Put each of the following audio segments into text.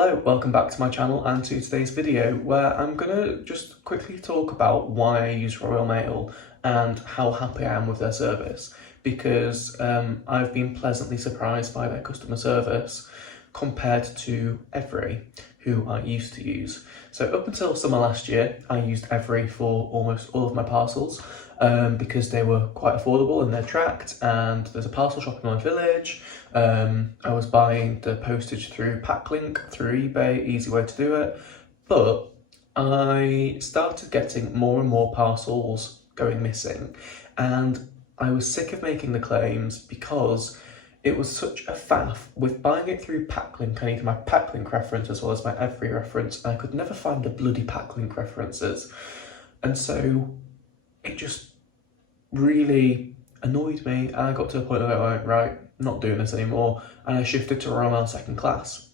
Hello, welcome back to my channel and to today's video where I'm going to just quickly talk about why I use Royal Mail and how happy I am with their service, because I've been pleasantly surprised by their customer service compared to Evri, who I used to use. So up until summer last year, I used Evri for almost all of my parcels because they were quite affordable and they're tracked, and there's a parcel shop in my village. I was buying the postage through Packlink, through eBay, easy way to do it. But I started getting more and more parcels going missing, and I was sick of making the claims because it was such a faff. With buying it through Packlink, I needed my Packlink reference as well as my Evri reference, and I could never find the bloody Packlink references. And so it just really annoyed me, and I got to a point where I went, right, not doing this anymore, and I shifted to Royal Mail second class.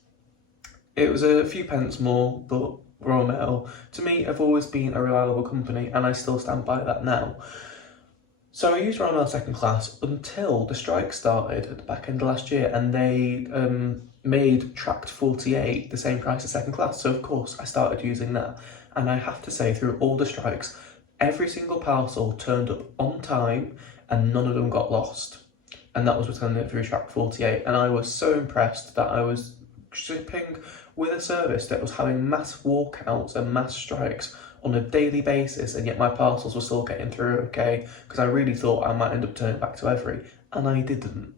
It was a few pence more, but Royal Mail, to me, have always been a reliable company, and I still stand by that now. So I used Royal Mail second class until the strike started at the back end of last year, and they made tracked 48 the same price as second class. So of course I started using that, and I have to say, through all the strikes, every single parcel turned up on time and none of them got lost. And that was returning it through tracked 48. And I was so impressed that I was shipping with a service that was having mass walkouts and mass strikes on a daily basis, and yet my parcels were still getting through okay, because I really thought I might end up turning back to Evri, and I didn't.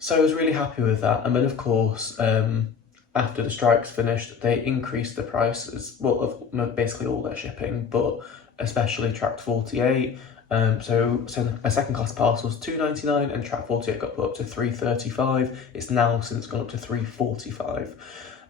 So I was really happy with that. And then of course, after the strikes finished, they increased the prices, well, of basically all their shipping, but especially tracked 48. So a second class parcel was $2.99 and track 48 got put up to $3.35. It's now since gone up to $3.45.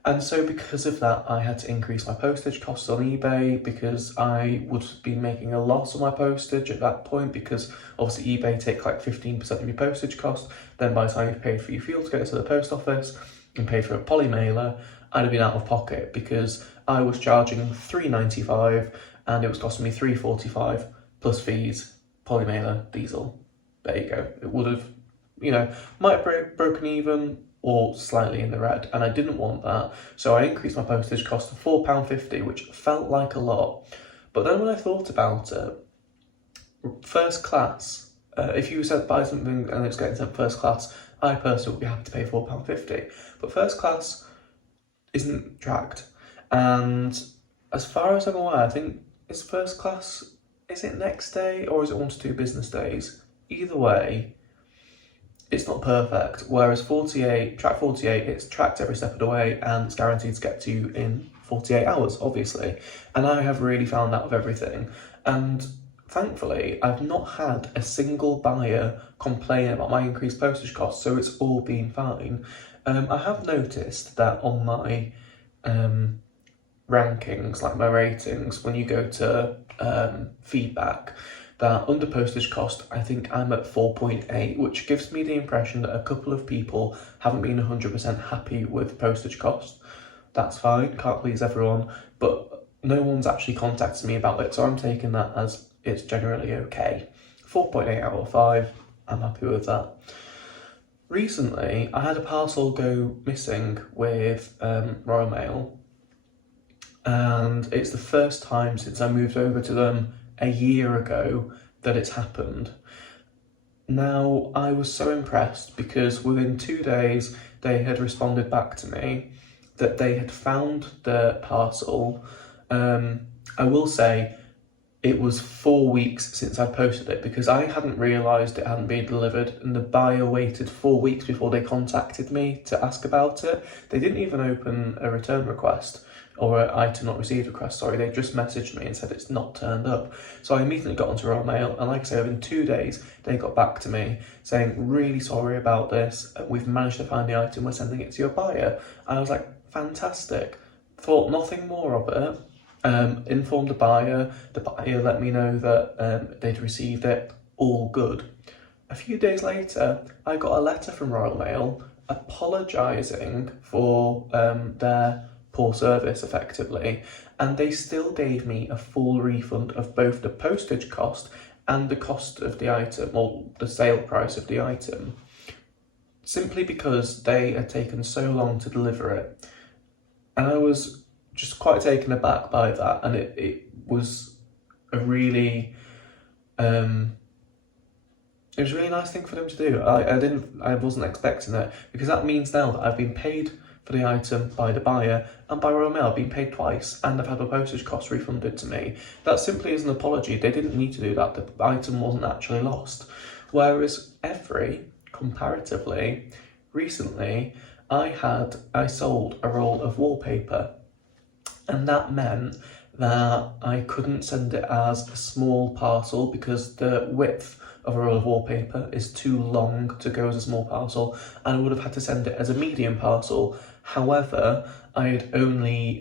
And so because of that, I had to increase my postage costs on eBay, because I would be making a loss on my postage at that point, because obviously eBay take like 15% of your postage cost. Then by the time you've paid for your fuel to get it to the post office and paid for a poly mailer, I'd have been out of pocket, because I was charging $3.95 and it was costing me $3.45 plus fees, poly mailer, diesel. There you go. It would have, might have broken even or slightly in the red, and I didn't want that. So I increased my postage cost to £4.50, which felt like a lot. But then when I thought about it, first class, if you said buy something and it's getting sent first class, I personally would be happy to pay £4.50. But first class isn't tracked. And as far as I'm aware, I think it's first class, is it next day or is it 1 to 2 business days? Either way, it's not perfect. Whereas track 48, it's tracked every step of the way and it's guaranteed to get to you in 48 hours, obviously. And I have really found that with everything. And thankfully, I've not had a single buyer complain about my increased postage costs, so it's all been fine. I have noticed that on my rankings, like my ratings, when you go to feedback, that under postage cost, I think I'm at 4.8, which gives me the impression that a couple of people haven't been 100% happy with postage cost. That's fine, can't please everyone, but no one's actually contacted me about it, so I'm taking that as it's generally okay. 4.8 out of 5, I'm happy with that. Recently, I had a parcel go missing with Royal Mail, and it's the first time since I moved over to them a year ago that it's happened. Now, I was so impressed because within 2 days, they had responded back to me that they had found the parcel. I will say it was 4 weeks since I posted it, because I hadn't realised it hadn't been delivered, and the buyer waited 4 weeks before they contacted me to ask about it. They didn't even open a return request, or an item not received request, sorry. They just messaged me and said it's not turned up. So I immediately got onto Royal Mail, and like I say, within 2 days, they got back to me saying, really sorry about this, we've managed to find the item, we're sending it to your buyer. And I was like, fantastic. Thought nothing more of it. Informed the buyer let me know that they'd received it, all good. A few days later, I got a letter from Royal Mail apologising for their poor service, effectively, and they still gave me a full refund of both the postage cost and the cost of the item, or the sale price of the item, simply because they had taken so long to deliver it. And I was just quite taken aback by that, and it was a really it was a really nice thing for them to do. I wasn't expecting it, because that means now that I've been paid for the item by the buyer, and by Royal Mail I've been paid twice, and I've had my postage costs refunded to me. That simply is an apology. They didn't need to do that. The item wasn't actually lost. Whereas Evri, comparatively, recently I sold a roll of wallpaper, and that meant that I couldn't send it as a small parcel because the width of a roll of wallpaper is too long to go as a small parcel, and I would have had to send it as a medium parcel. However, I had only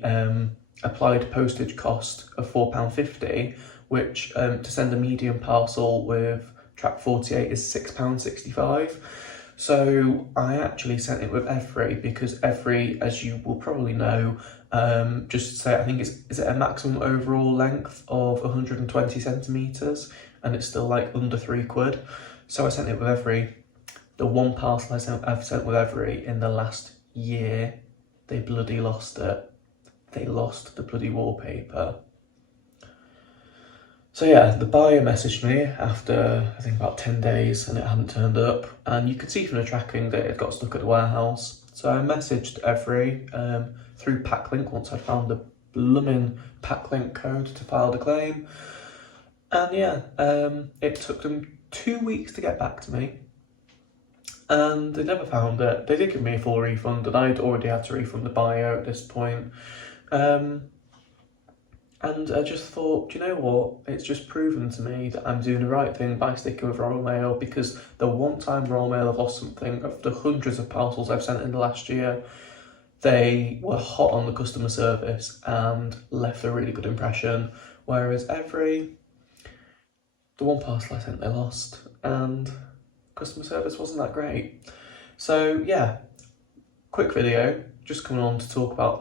applied postage cost of £4.50, which to send a medium parcel with track 48 is £6.65. So I actually sent it with Evri, because Evri, as you will probably know, just to say, I think is it a maximum overall length of 120 centimetres, and it's still like under £3. So I sent it with Evri. The one parcel I've sent with Evri in the last year, they bloody lost it. They lost the bloody wallpaper. So yeah, the buyer messaged me after I think about 10 days, and it hadn't turned up, and you could see from the tracking that it got stuck at the warehouse. So I messaged Evri through Packlink once I'd found the blooming Packlink code to file the claim. And yeah, it took them 2 weeks to get back to me, and they never found it. They did give me a full refund, and I'd already had to refund the buyer at this point. And I just thought, do you know what? It's just proven to me that I'm doing the right thing by sticking with Royal Mail, because the one time Royal Mail have lost something, of the hundreds of parcels I've sent in the last year, they were hot on the customer service and left a really good impression. Whereas the one parcel I sent, they lost, and customer service wasn't that great. So yeah, quick video, just coming on to talk about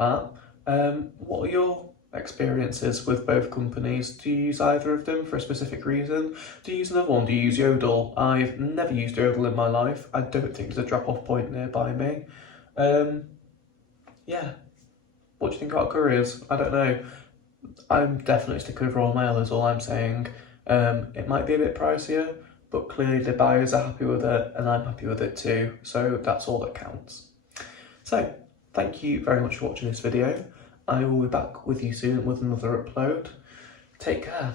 that. What are your experiences with both companies? Do you use either of them for a specific reason? Do you use another one? Do you use Yodel? I've never used Yodel in my life. I don't think there's a drop-off point nearby me. Yeah, what do you think about couriers? I don't know. I'm definitely sticking with Royal Mail is all I'm saying. It might be a bit pricier, but clearly the buyers are happy with it, and I'm happy with it too, so that's all that counts. So, thank you very much for watching this video. I will be back with you soon with another upload. Take care.